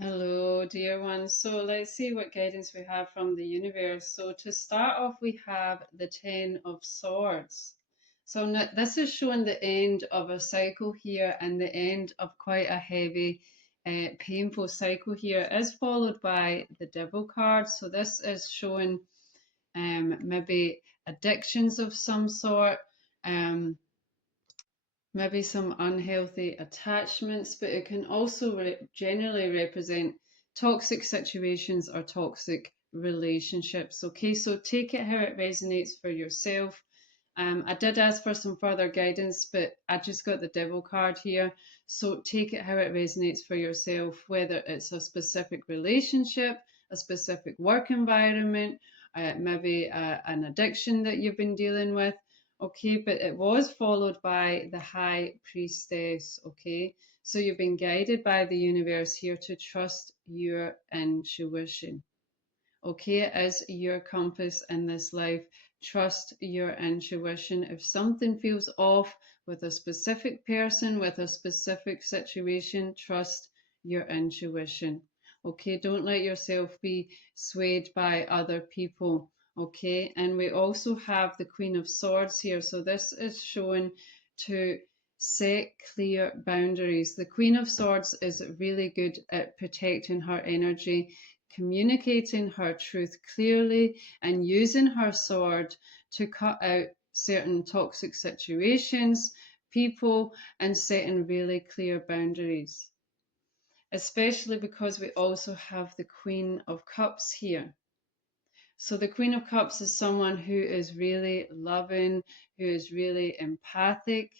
Hello, dear ones. So let's see what guidance we have from the universe. So to start off, we have the Ten of Swords. So now, this is showing the end of a cycle here and the end of quite a heavy, painful cycle here is followed by the Devil card. So this is showing maybe addictions of some sort. Um, Maybe some unhealthy attachments, but it can also generally represent toxic situations or toxic relationships. Okay, so take it how it resonates for yourself. I did ask for some further guidance, but I just got the devil card here. So take it how it resonates for yourself, whether it's a specific relationship, a specific work environment, maybe an addiction that you've been dealing with. Okay, but it was followed by the high priestess. Okay, so you've been guided by the universe here to trust your intuition. Okay, it is your compass in this life. Trust your intuition. If something feels off with a specific person, with a specific situation, trust your intuition. Okay, don't let yourself be swayed by other people. Okay, and we also have the Queen of Swords here. So this is showing to set clear boundaries. The Queen of Swords is really good at protecting her energy, communicating her truth clearly, and using her sword to cut out certain toxic situations, people, and setting really clear boundaries. Especially because we also have the Queen of Cups here. So the Queen of Cups is someone who is really loving, who is really empathic,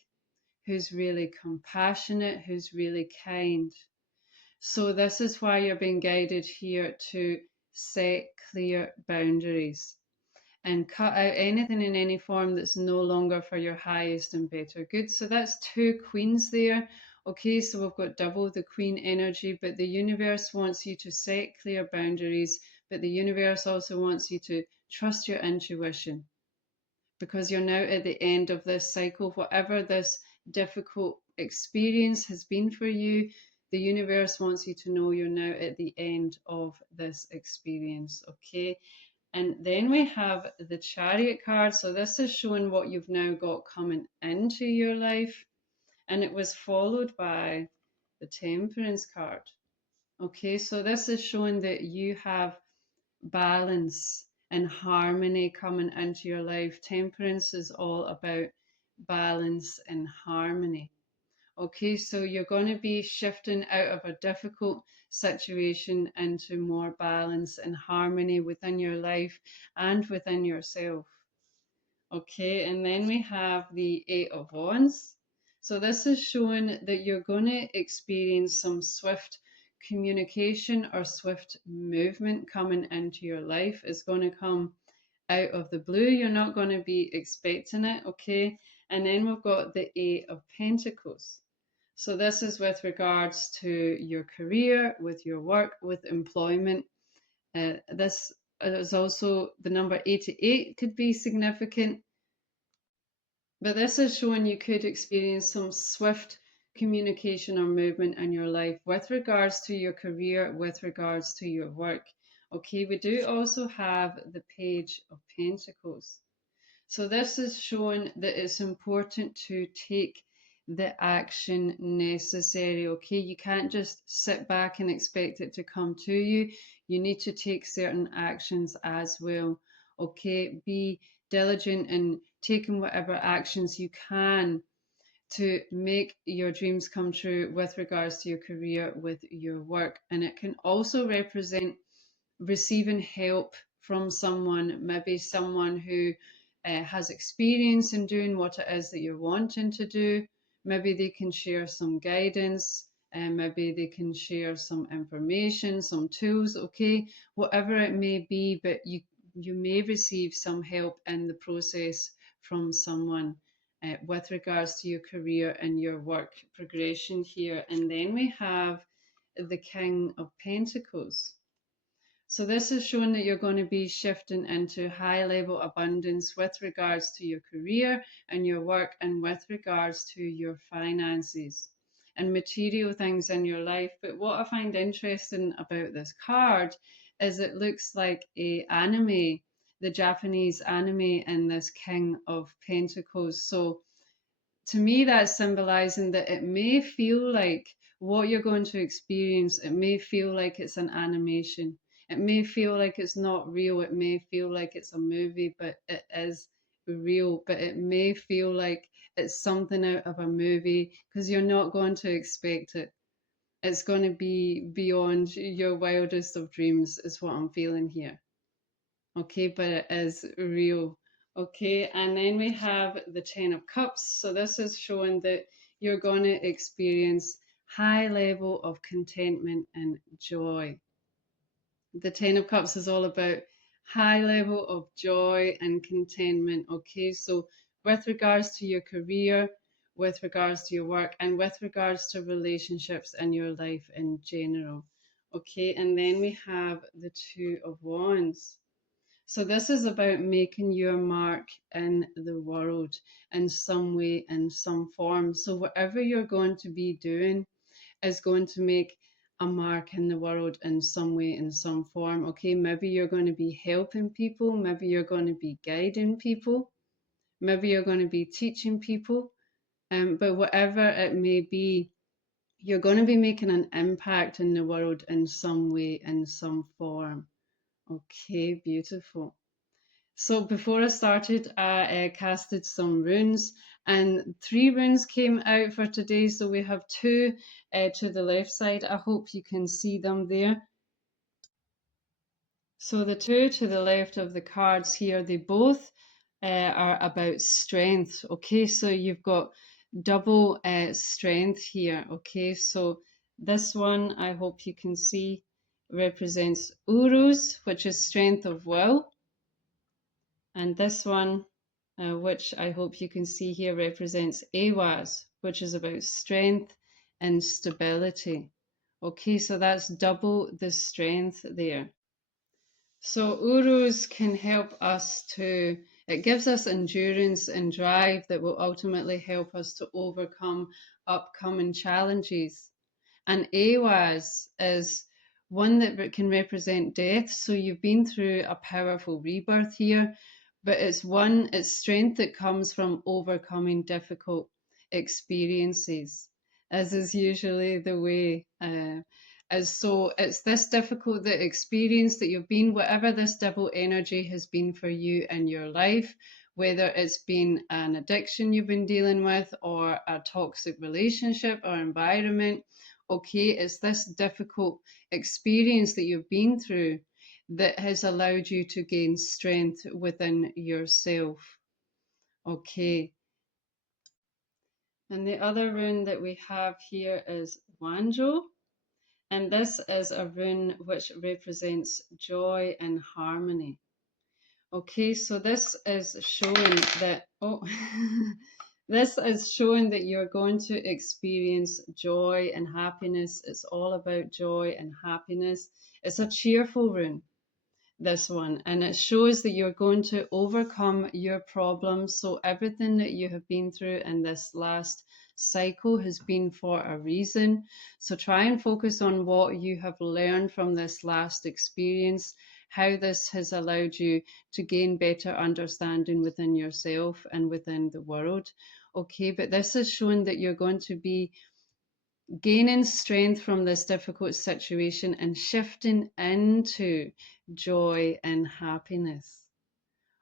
who's really compassionate, who's really kind. So this is why you're being guided here to set clear boundaries and cut out anything in any form that's no longer for your highest and better good. So that's two queens there. Okay, so we've got double the queen energy, but the universe wants you to set clear boundaries, but the universe also wants you to trust your intuition because you're now at the end of this cycle. Whatever this difficult experience has been for you, the universe wants you to know you're now at the end of this experience. Okay. And then we have the Chariot card. So this is showing what you've now got coming into your life. And it was followed by the Temperance card. Okay, so this is showing that you have balance and harmony coming into your life. Temperance is all about balance and harmony. Okay, so you're going to be shifting out of a difficult situation into more balance and harmony within your life and within yourself. Okay, and then we have the Eight of Wands. So this is showing that you're going to experience some swift communication or swift movement coming into your life. It's going to come out of the blue. You're not going to be expecting it, okay? And then we've got the Eight of Pentacles. So this is with regards to your career, with your work, with employment. This is also the number 88 could be significant, but this is showing you could experience some swift communication or movement in your life with regards to your career, with regards to your work. Okay, we do also have the Page of Pentacles. So this is showing that it's important to take the action necessary. Okay, you can't just sit back and expect it to come to you. You need to take certain actions as well. Okay, be diligent in taking whatever actions you can to make your dreams come true with regards to your career, with your work. And it can also represent receiving help from someone, maybe someone who has experience in doing what it is that you're wanting to do. Maybe they can share some guidance, and maybe they can share some information, some tools, okay, whatever it may be, but you may receive some help in the process from someone with regards to your career and your work progression here. And then we have the King of Pentacles. So this is showing that you're going to be shifting into high level abundance with regards to your career and your work and with regards to your finances. and material things in your life. But what I find interesting about this card is it looks like a anime, the Japanese anime, and this King of Pentacles. So to me, that's symbolizing that it may feel like what you're going to experience, it may feel like it's an animation. It may feel like it's not real. It may feel like it's a movie, but it is real. But it may feel like it's something out of a movie because you're not going to expect it. It's going to be beyond your wildest of dreams, is what I'm feeling here. Okay, but it is real. Okay, and then we have the Ten of Cups. So this is showing that you're going to experience high level of contentment and joy. The Ten of Cups is all about high level of joy and contentment. Okay, so with regards to your career, with regards to your work, and with regards to relationships and your life in general. Okay, and then we have the Two of Wands. So this is about making your mark in the world in some way, in some form. So whatever you're going to be doing is going to make a mark in the world in some way, in some form. Okay, maybe you're going to be helping people, maybe you're going to be guiding people, maybe you're going to be teaching people. But whatever it may be, you're going to be making an impact in the world in some way, in some form. Okay, beautiful. So before I started, I casted some runes, and 3 runes came out for today. So we have 2 to the left side. I hope you can see them there. So the 2 to the left of the cards here, they both are about strength. Okay, so you've got double strength here. Okay, so this one, I hope you can see, represents Urus, which is strength of will. And this one, which I hope you can see here, represents Awaz, which is about strength and stability. Okay, so that's double the strength there. So Urus can help us it gives us endurance and drive that will ultimately help us to overcome upcoming challenges. And Awaz is one that can represent death. So you've been through a powerful rebirth here, but it's strength that comes from overcoming difficult experiences, as is usually the way. As so, it's this difficult the experience that you've been, whatever this double energy has been for you in your life, whether it's been an addiction you've been dealing with, or a toxic relationship or environment. Okay, it's this difficult experience that you've been through that has allowed you to gain strength within yourself. Okay. And the other rune that we have here is Wanjo. And this is a rune which represents joy and harmony. Okay, so this is showing that, this is showing that you're going to experience joy and happiness. It's all about joy and happiness. It's a cheerful rune, this one, and it shows that you're going to overcome your problems. So everything that you have been through in this last cycle has been for a reason. So try and focus on what you have learned from this last experience, how this has allowed you to gain better understanding within yourself and within the world. Okay, but this is showing that you're going to be gaining strength from this difficult situation and shifting into joy and happiness.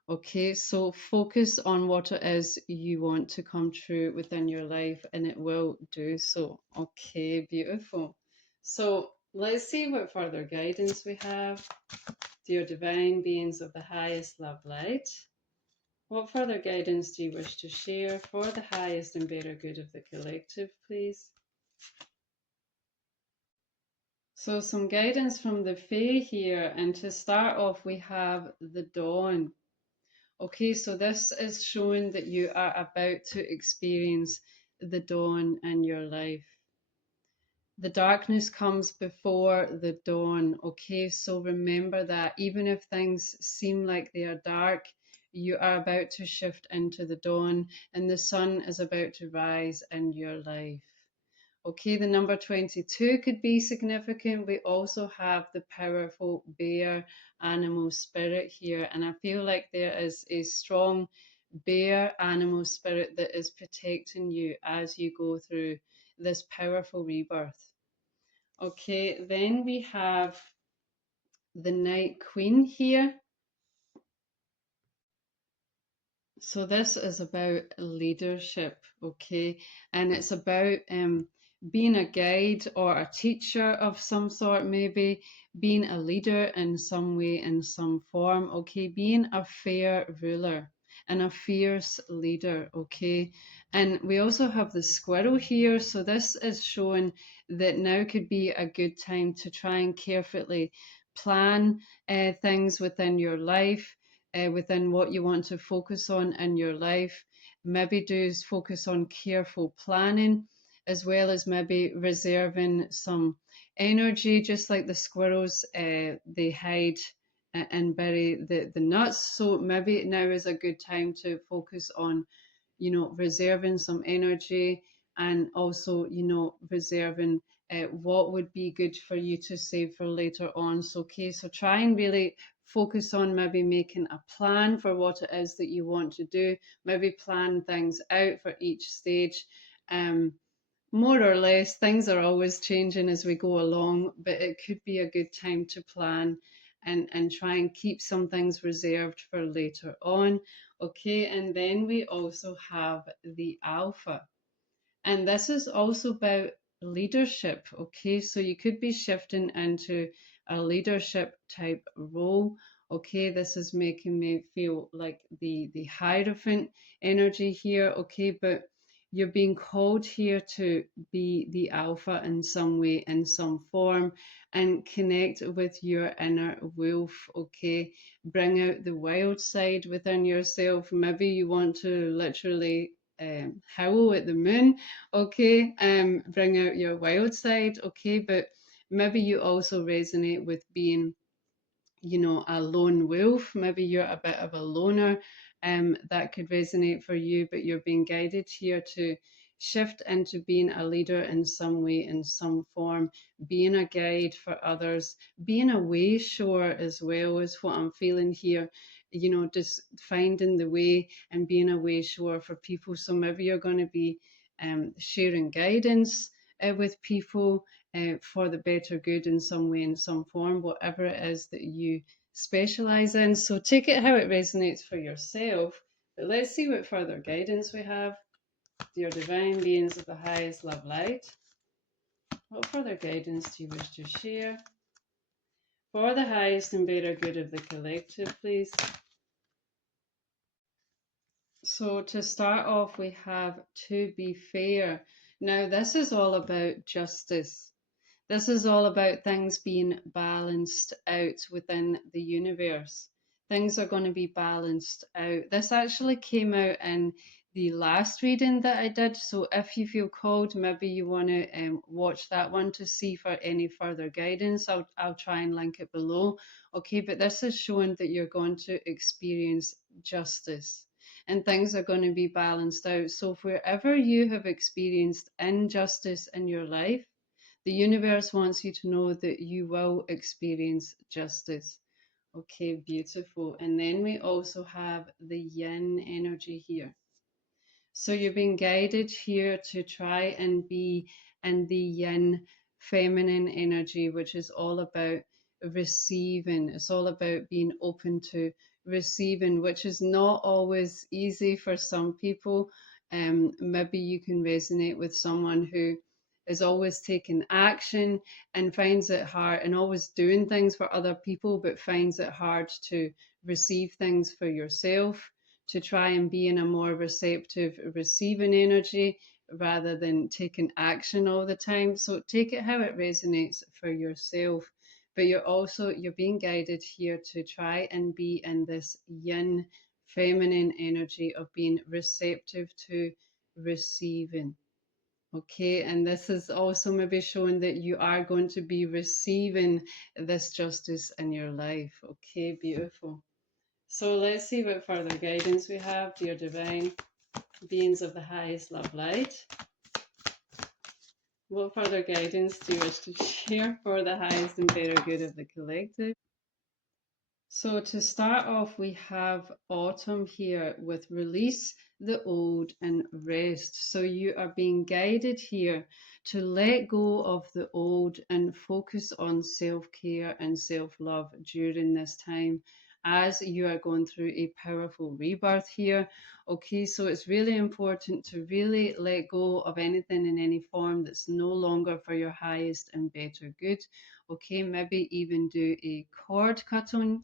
Okay, so focus on what it is you want to come true within your life, and it will do so. Okay, beautiful. So let's see what further guidance we have. Dear divine beings of the highest love light, what further guidance do you wish to share for the highest and better good of the collective, please? So some guidance from the Fae here, and to start off we have the dawn. Okay, so this is showing that you are about to experience the dawn in your life. The darkness comes before the dawn. Okay, so remember that even if things seem like they are dark, you are about to shift into the dawn, and the sun is about to rise in your life. Okay, the number 22 could be significant. We also have the powerful bear animal spirit here, and I feel like there is a strong bear animal spirit that is protecting you as you go through this powerful rebirth. Okay, then we have the Night Queen here. So this is about leadership, okay? And it's about being a guide or a teacher of some sort, maybe being a leader in some way, in some form, okay? Being a fair ruler and a fierce leader, okay? And we also have the squirrel here. So this is showing that now could be a good time to try and carefully plan things within your life, within what you want to focus on in your life. Maybe do focus on careful planning, as well as maybe reserving some energy, just like the squirrels, they hide and bury the nuts. So maybe now is a good time to focus on, reserving some energy, and also, reserving what would be good for you to save for later on. So, okay, so try and really focus on maybe making a plan for what it is that you want to do, maybe plan things out for each stage. More or less, things are always changing as we go along, but it could be a good time to plan and try and keep some things reserved for later on. Okay, and then we also have the alpha. And this is also about leadership. Okay, so you could be shifting into a leadership type role. Okay, this is making me feel like the Hierophant energy here. Okay, but you're being called here to be the alpha in some way, in some form, and connect with your inner wolf. Okay, bring out the wild side within yourself. Maybe you want to literally howl at the moon, okay, bring out your wild side, okay, but maybe you also resonate with being, a lone wolf. Maybe you're a bit of a loner. That could resonate for you, but you're being guided here to shift into being a leader in some way, in some form, being a guide for others, being a way shower as well is what I'm feeling here. Just finding the way and being a way shower for people. So maybe you're going to be sharing guidance with people for the better good in some way, in some form, whatever it is that you specialize in. So take it how it resonates for yourself. But let's see what further guidance we have. Dear divine beings of the highest love light, what further guidance do you wish to share for the highest and better good of the collective, please? So to start off, we have to be fair. Now, this is all about justice. This is all about things being balanced out within the universe. Things are going to be balanced out. This actually came out in the last reading that I did. So if you feel called, maybe you want to watch that one to see for any further guidance. I'll try and link it below. Okay, but this is showing that you're going to experience justice and things are going to be balanced out. So wherever you have experienced injustice in your life, the universe wants you to know that you will experience justice. Okay, beautiful. And then we also have the yin energy here. So you're being guided here to try and be in the yin feminine energy, which is all about receiving. It's all about being open to receiving, which is not always easy for some people. Maybe you can resonate with someone who is always taking action and finds it hard and always doing things for other people, but finds it hard to receive things for yourself, to try and be in a more receptive receiving energy rather than taking action all the time. So take it how it resonates for yourself. But you're being guided here to try and be in this yin feminine energy of being receptive to receiving. Okay, and this is also maybe showing that you are going to be receiving this justice in your life. Okay, beautiful. So let's see what further guidance we have, dear divine beings of the highest love light. What further guidance do you wish to share for the highest and better good of the collective? So to start off, we have autumn here with release the old and rest. So you are being guided here to let go of the old and focus on self-care and self-love during this time as you are going through a powerful rebirth here. Okay, so it's really important to really let go of anything in any form that's no longer for your highest and better good. Okay, maybe even do a cord cutting.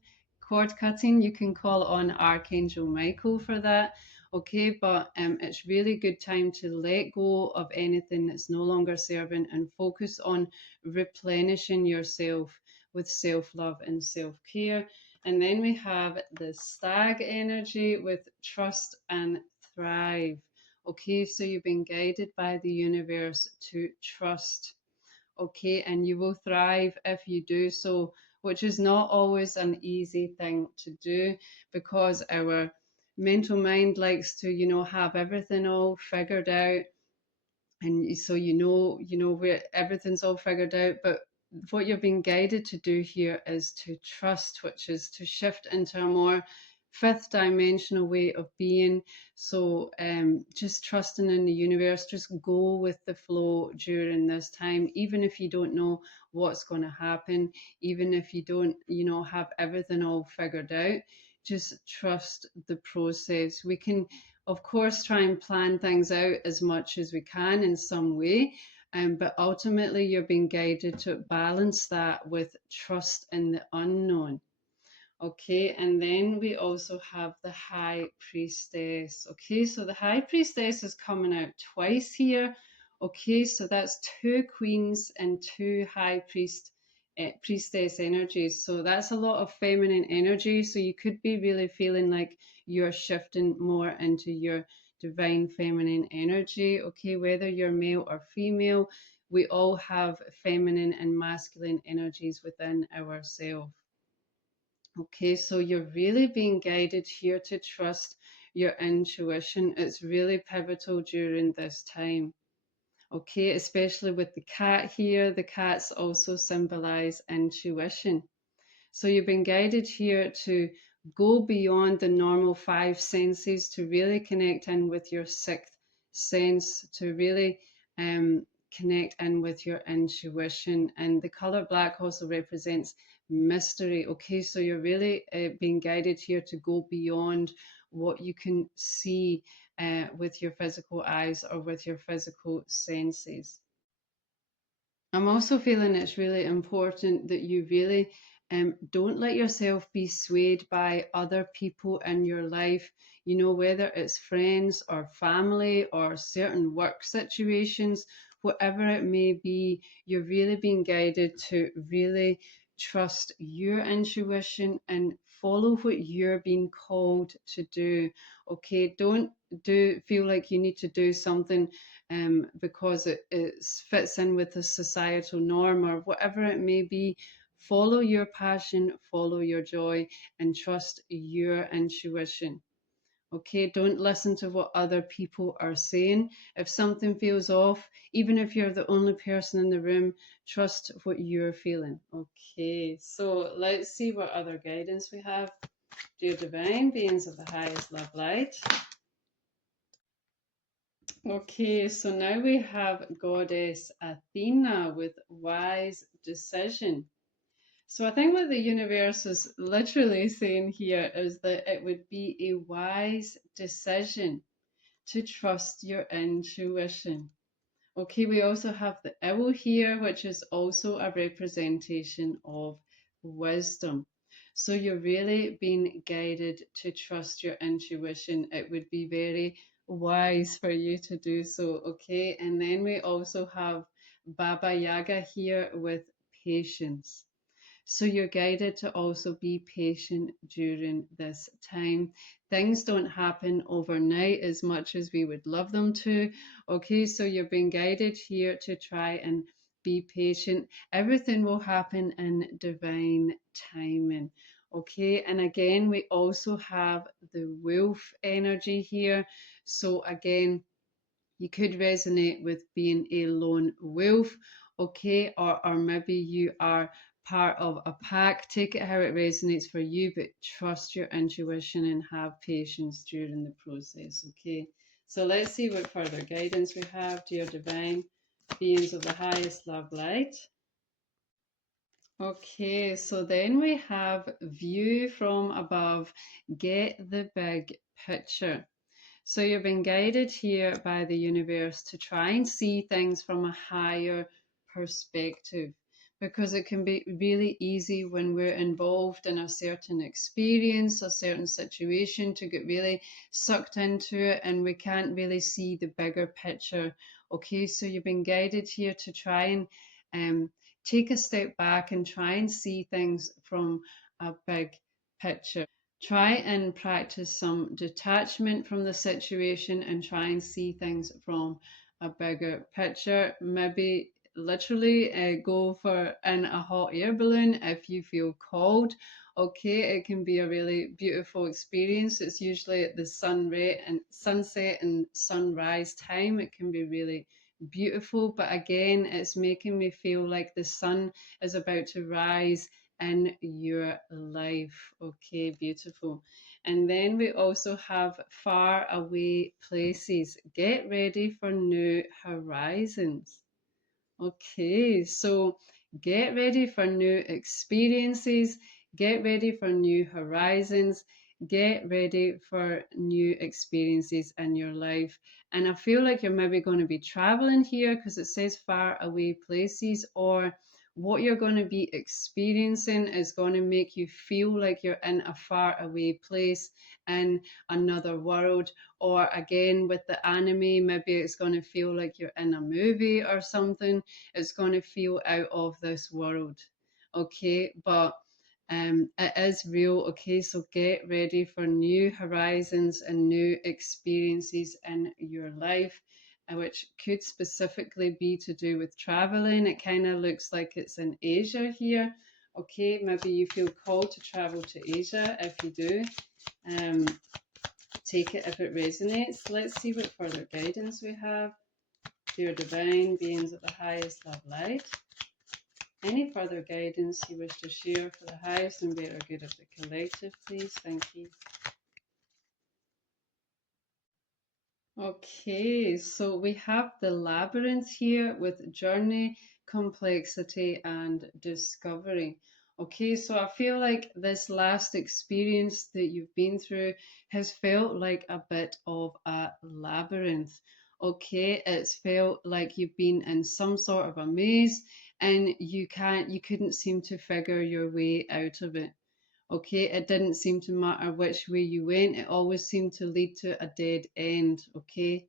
You can call on Archangel Michael for that. Okay, but it's really good time to let go of anything that's no longer serving and focus on replenishing yourself with self-love and self-care. And then we have the stag energy with trust and thrive. Okay, so you've been guided by the universe to trust. Okay, and you will thrive if you do so, which is not always an easy thing to do because our mental mind likes to, have everything all figured out, and so where everything's all figured out. But what you're being guided to do here is to trust, which is to shift into a more fifth dimensional way of being. So just trusting in the universe, just go with the flow during this time, even if you don't know what's going to happen, even if you don't have everything all figured out. Just trust the process. We can, of course, try and plan things out as much as we can in some way. But ultimately, you're being guided to balance that with trust in the unknown. Okay, and then we also have the High Priestess. Okay, so the High Priestess is coming out twice here. Okay, so that's two queens and two priestess energies. So that's a lot of feminine energy. So you could be really feeling like you're shifting more into your divine feminine energy. Okay, whether you're male or female, we all have feminine and masculine energies within ourselves. Okay, so you're really being guided here to trust your intuition. It's really pivotal during this time. Okay, especially with the cat here. The cats also symbolize intuition. So you've been guided here to go beyond the normal five senses to really connect in with your sixth sense, to really connect in with your intuition. And the color black also represents mystery. Okay, so you're really being guided here to go beyond what you can see with your physical eyes or with your physical senses. I'm also feeling it's really important that you really don't let yourself be swayed by other people in your life, whether it's friends or family or certain work situations, whatever it may be, you're really being guided to really trust your intuition and follow what you're being called to do. Okay, don't feel like you need to do something because it fits in with the societal norm or whatever it may be. Follow your passion, follow your joy, and trust your intuition. Okay, don't listen to what other people are saying. If something feels off, even if you're the only person in the room, trust what you're feeling. Okay, so let's see what other guidance we have. Dear divine beings of the highest love light. Okay, so now we have Goddess Athena with wise decision. So I think what the universe is literally saying here is that it would be a wise decision to trust your intuition. Okay, we also have the owl here, which is also a representation of wisdom. So you're really being guided to trust your intuition. It would be very wise for you to do so. Okay, and then we also have Baba Yaga here with patience. So you're guided to also be patient during this time. Things don't happen overnight as much as we would love them to. Okay, so you're being guided here to try and be patient. Everything will happen in divine timing. Okay, and again, we also have the wolf energy here. So again, You could resonate with being a lone wolf, okay, or maybe you are part of a pack. Take it how it resonates for you, but trust your intuition and have patience during the process, okay? So let's see what further guidance we have, dear divine beings of the highest love light. Okay, so then we have view from above, get the big picture. So you've been guided here by the universe to try and see things from a higher perspective, because it can be really easy when we're involved in a certain experience, a certain situation, to get really sucked into it and we can't really see the bigger picture. Okay, so you've been guided here to try and um, take a step back and try and see things from a big picture. Try and practice some detachment from the situation and try and see things from a bigger picture. Maybe literally go for in a hot air balloon if you feel cold. Okay, it can be a really beautiful experience. It's usually at the sunset and sunrise time. It can be really beautiful, but again, it's making me feel like the sun is about to rise in your life. Okay, beautiful. And then we also have far away places. Get ready for new horizons. Okay, so get ready for new experiences, get ready for new horizons, get ready for new experiences in your life. And I feel like you're maybe going to be traveling here because it says far away places, or what you're going to be experiencing is going to make you feel like you're in a far away place in another world. Or again, with the anime, maybe it's going to feel like you're in a movie or something. It's going to feel out of this world. Okay, but it is real. Okay, so get ready for new horizons and new experiences in your life, which could specifically be to do with traveling. It kind of looks like it's in Asia here. Okay, maybe you feel called to travel to Asia. If you do, um, take it if it resonates. Let's see what further guidance we have. Dear divine beings of the highest love light, any further guidance you wish to share for the highest and better good of the collective, please? Thank you. Okay, so we have the labyrinth here with journey, complexity, and discovery. Okay, so I feel like this last experience that you've been through has felt like a bit of a labyrinth. Okay, it's felt like you've been in some sort of a maze and you couldn't seem to figure your way out of it. Okay, it didn't seem to matter which way you went, it always seemed to lead to a dead end. Okay,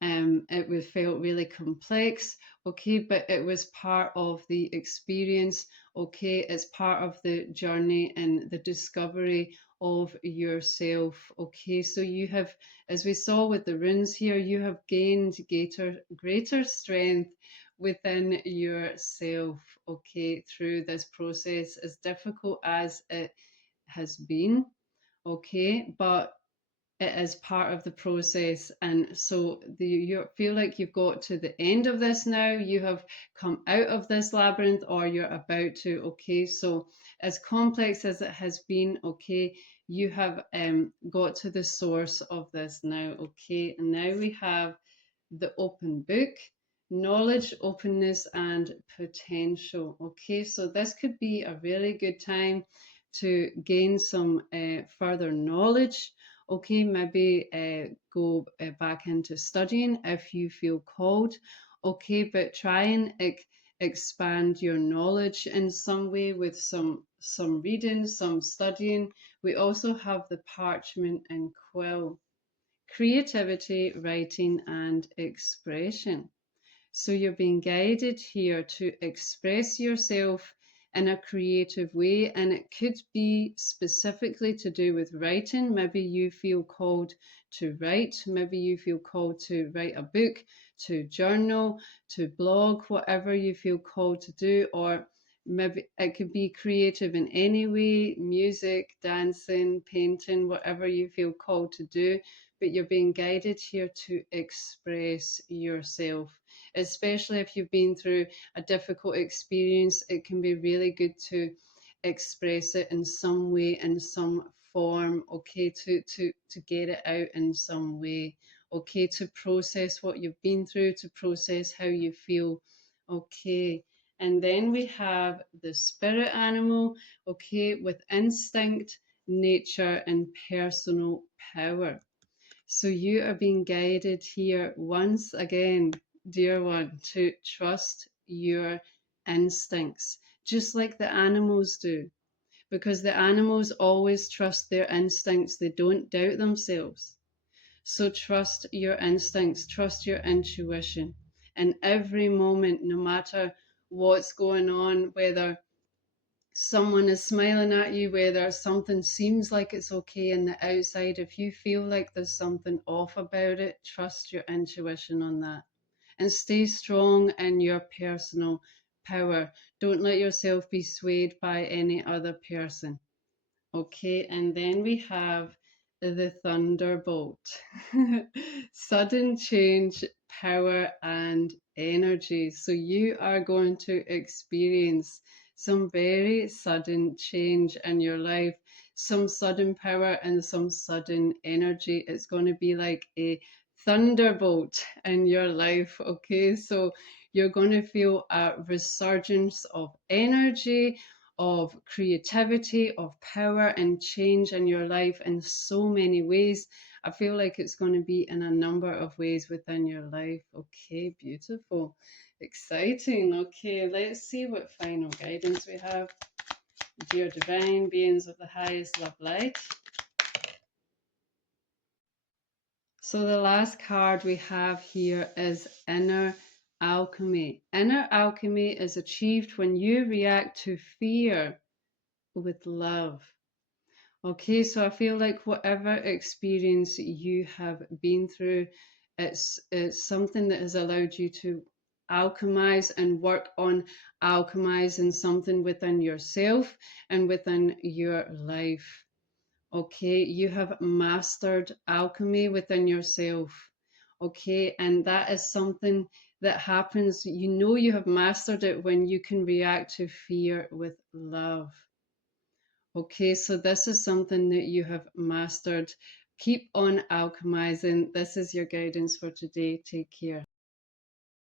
it was felt really complex. Okay, but it was part of the experience. Okay, it's part of the journey and the discovery of yourself. Okay, so you have, as we saw with the runes here, you have gained greater strength within yourself. Okay, through this process, as difficult as it has been. Okay, but it is part of the process. And so you feel like you've got to the end of this now, you have come out of this labyrinth, or you're about to. Okay, so as complex as it has been, okay, you have got to the source of this now. Okay, and now we have the open book, knowledge, openness, and potential. Okay, so this could be a really good time to gain some further knowledge. Okay, maybe go back into studying if you feel called. Okay, but try and expand your knowledge in some way with some reading, some studying. We also have the parchment and quill, creativity, writing, and expression. So you're being guided here to express yourself in a creative way, and it could be specifically to do with writing. Maybe you feel called to write, maybe you feel called to write a book, to journal, to blog, whatever you feel called to do, or maybe it could be creative in any way, music, dancing, painting, whatever you feel called to do. but you're being guided here to express yourself. Especially if you've been through a difficult experience, it can be really good to express it in some way, in some form, okay, to get it out in some way, okay, to process what you've been through, to process how you feel, okay. And then we have the spirit animal, okay, with instinct, nature, and personal power. So you are being guided here once again, dear one, to trust your instincts, just like the animals do, because the animals always trust their instincts, they don't doubt themselves. So trust your instincts, trust your intuition. And every moment, no matter what's going on, whether someone is smiling at you, whether something seems like it's okay in the outside, if you feel like there's something off about it, trust your intuition on that. And stay strong in your personal power. Don't let yourself be swayed by any other person. Okay, and then we have the thunderbolt. Sudden change, power, and energy. So you are going to experience some very sudden change in your life, some sudden power, and some sudden energy. It's going to be like a thunderbolt in your life. Okay, so you're going to feel a resurgence of energy, of creativity, of power and change in your life in so many ways. I feel like it's going to be in a number of ways within your life. Okay, beautiful, exciting. Okay, let's see what final guidance we have. Dear divine beings of the highest love light. So the last card we have here is inner alchemy. Inner alchemy is achieved when you react to fear with love. Okay, so I feel like whatever experience you have been through, it's something that has allowed you to alchemize and work on alchemizing something within yourself and within your life. Okay, you have mastered alchemy within yourself. Okay, and that is something that happens. You know you have mastered it when you can react to fear with love. Okay, so this is something that you have mastered. Keep on alchemizing. This is your guidance for today. Take care.